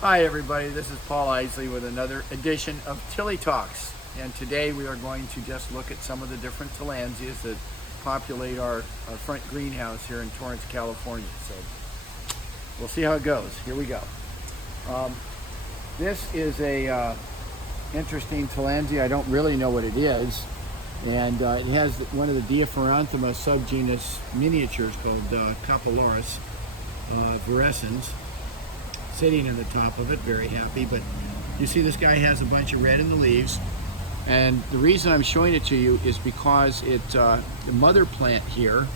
Hi everybody, this is Paul Isley with another edition of Tilly Talks. And today we are going to just look at some of the different tillandsias that populate our front greenhouse here in Torrance, California. So we'll see how it goes. Here we go. This is a interesting tillandsia. I don't really know what it is. And it has one of the Diaphoranthema subgenus miniatures called Copiloris virescens sitting in the top of it, very happy. But you see this guy has a bunch of red in the leaves, and the reason I'm showing it to you is because the mother plant here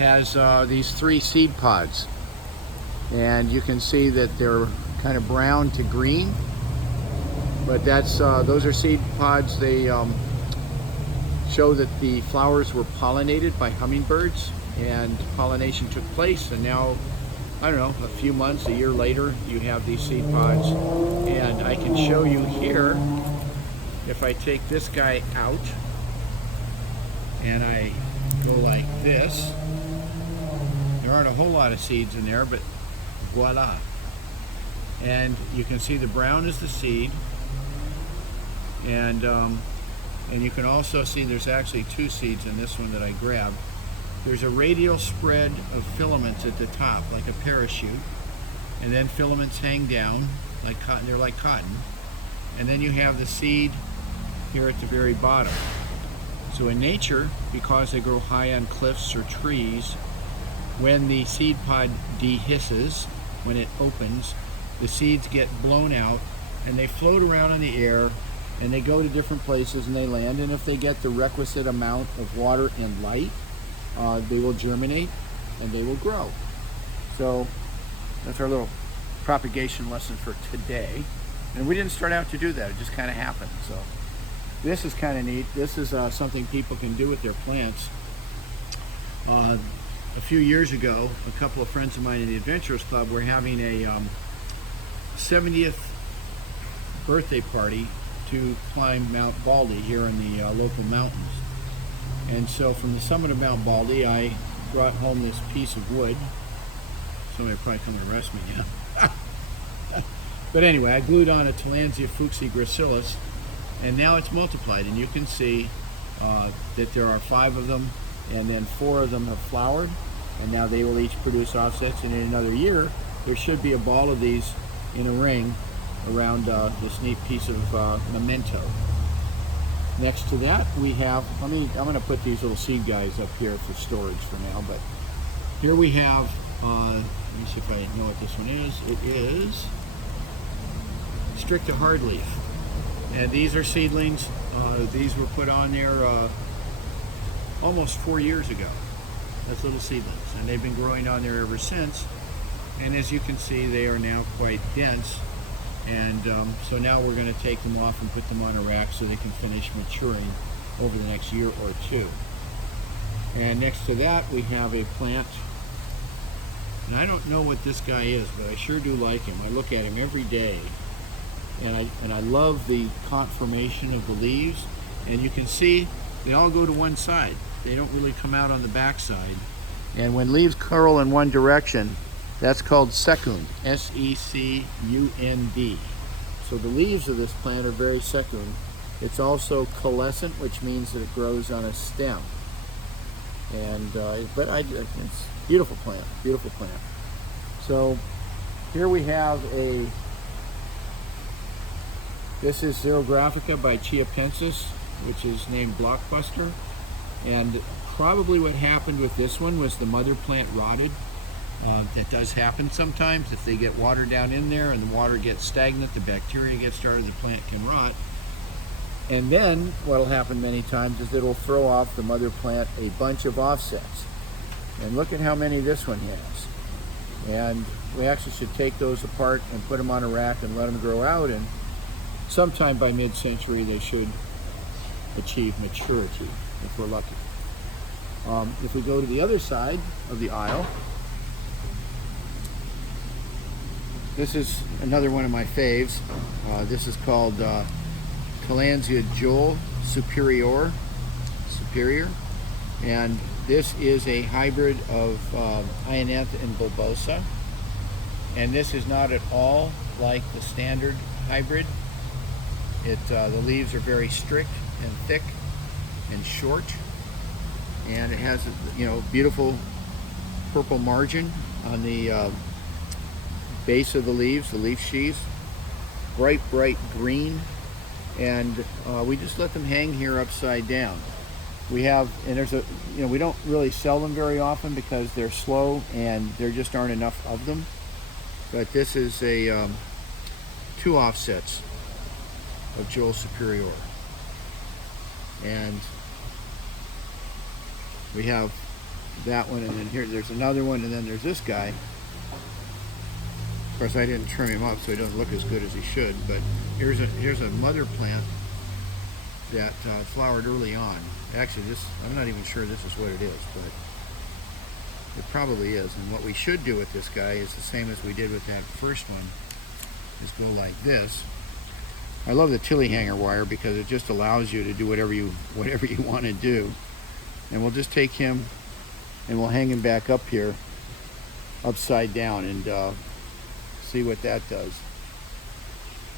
has these 3 seed pods, and you can see that they're kind of brown to green, but that's those are seed pods. They show that the flowers were pollinated by hummingbirds, and pollination took place, and now, I don't know, a few months, a year later, you have these seed pods. And I can show you here, if I take this guy out and I go like this, there aren't a whole lot of seeds in there, but voila. And you can see the brown is the seed, and you can also see there's actually 2 seeds in this one that I grabbed. There's a radial spread of filaments at the top, like a parachute, and then filaments hang down like cotton. They're like cotton, and then you have the seed here at the very bottom. So in nature, because they grow high on cliffs or trees, when the seed pod dehisces, when it opens, the seeds get blown out and they float around in the air, and they go to different places and they land, and if they get the requisite amount of water and light, they will germinate and they will grow. So that's our little propagation lesson for today. And we didn't start out to do that, it just kind of happened. So this is kind of neat. This is something people can do with their plants. A few years ago, a couple of friends of mine in the Adventurers Club were having a 70th birthday party to climb Mount Baldy here in the local mountains. And so from the summit of Mount Baldy, I brought home this piece of wood. Somebody will probably come and arrest me now. But anyway, I glued on a Tillandsia fuchsi gracilis, and now it's multiplied. And you can see that there are 5 of them, and then 4 of them have flowered, and now they will each produce offsets. And in another year, there should be a ball of these in a ring around this neat piece of memento. Next to that, we have, I'm going to put these little seed guys up here for storage for now, but here we have, let me see if I know what this one is. It is Stricta hardleaf. And these are seedlings. These were put on there almost 4 years ago. That's little seedlings. And they've been growing on there ever since. And as you can see, they are now quite dense. And so now we're going to take them off and put them on a rack so they can finish maturing over the next year or 2. And next to that, we have a plant, and I don't know what this guy is, but I sure do like him. I look at him every day, and I love the conformation of the leaves. And you can see they all go to one side. They don't really come out on the back side. And when leaves curl in one direction, that's called secund, S-E-C-U-N-D. So the leaves of this plant are very secund. It's also coalescent, which means that it grows on a stem. And it's a beautiful plant, beautiful plant. So here we have this is Xerographica by Chiapensis, which is named Blockbuster. And probably what happened with this one was the mother plant rotted. That does happen sometimes. If they get water down in there and the water gets stagnant, the bacteria get started, the plant can rot. And then what will happen many times is it'll throw off the mother plant a bunch of offsets. And look at how many this one has. And we actually should take those apart and put them on a rack and let them grow out, and sometime by mid-century they should achieve maturity if we're lucky. If we go to the other side of the aisle, this is another one of my faves. This is called Tillandsia Joel Superior, and this is a hybrid of Ionantha and bulbosa. And this is not at all like the standard hybrid. The leaves are very strict and thick and short, and it has, you know, beautiful purple margin on the base of the leaves, the leaf sheaths, bright green, and we just let them hang here upside down. We have, and there's a, you know, we don't really sell them very often because they're slow and there just aren't enough of them. But this is a 2 offsets of Joel Superior, and we have that one, and then here there's another one, and then there's this guy. Of course, I didn't trim him up so he doesn't look as good as he should, but here's a mother plant that flowered early on. Actually, I'm not even sure this is what it is, but it probably is. And what we should do with this guy is the same as we did with that first one, is go like this. I love the Tilly hanger wire because it just allows you to do whatever you want to do. And we'll just take him and we'll hang him back up here upside down and see what that does.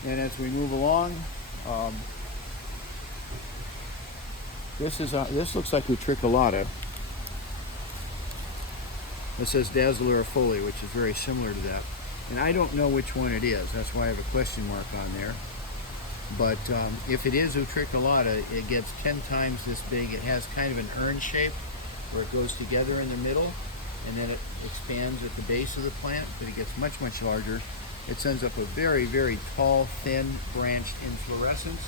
And as we move along, this looks like Utriculata. It says Dazzlera folia, which is very similar to that. And I don't know which one it is. That's why I have a question mark on there. But if it is Utriculata, it gets 10 times this big. It has kind of an urn shape where it goes together in the middle, and then it expands at the base of the plant, but it gets much larger. It sends up a very tall, thin, branched inflorescence.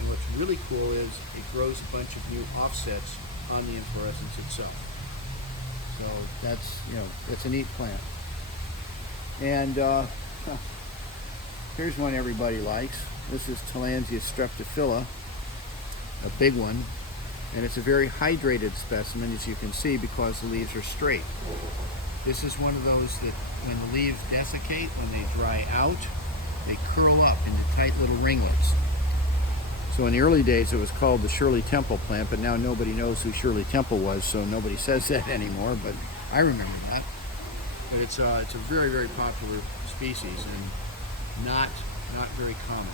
And what's really cool is it grows a bunch of new offsets on the inflorescence itself. So that's, you know, it's a neat plant. And here's one everybody likes. This is Tillandsia streptophila, a big one, and it's a very hydrated specimen, as you can see, because the leaves are straight. This is one of those that when the leaves desiccate, when they dry out, they curl up into tight little ringlets. So in the early days it was called the Shirley Temple plant, but now nobody knows who Shirley Temple was, so nobody says that anymore, but I remember that. But it's a very popular species and not very common.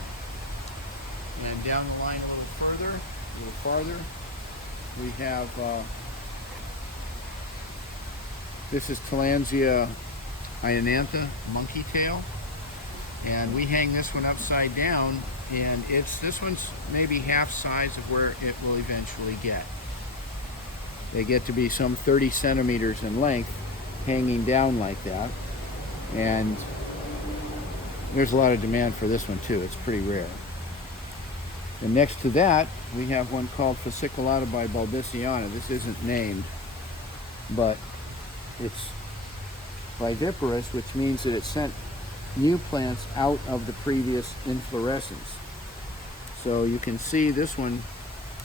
And down the line a little farther, we have, this is Tillandsia ionantha, monkey tail. And we hang this one upside down, and this one's maybe half size of where it will eventually get. They get to be some 30 centimeters in length, hanging down like that. And there's a lot of demand for this one too. It's pretty rare. And next to that, we have one called Fasciculata by Balbisiana. This isn't named, but it's viviparous, which means that it sent new plants out of the previous inflorescence. So you can see this one,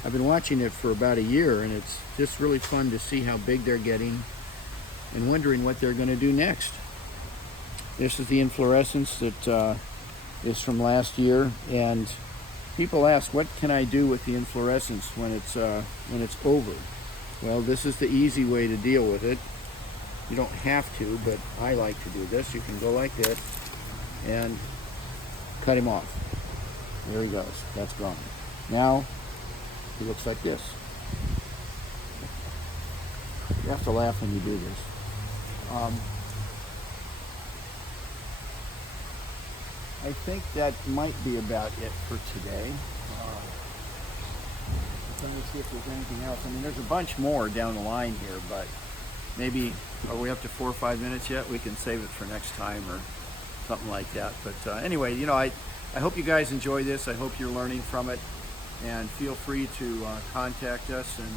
I've been watching it for about a year, and it's just really fun to see how big they're getting and wondering what they're going to do next. This is the inflorescence that is from last year, and people ask, what can I do with the inflorescence when it's over? Well, this is the easy way to deal with it. You don't have to, but I like to do this. You can go like this and cut him off. There he goes. That's gone. Now he looks like this. You have to laugh when you do this. I think that might be about it for today. Let me see if there's anything else. I mean, there's a bunch more down the line here, but maybe, are we up to 4 or 5 minutes yet? We can save it for next time or something like that. But anyway, you know, I hope you guys enjoy this. I hope you're learning from it, and feel free to contact us. And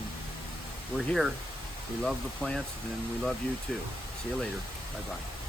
we're here. We love the plants, and we love you too. See you later. Bye-bye.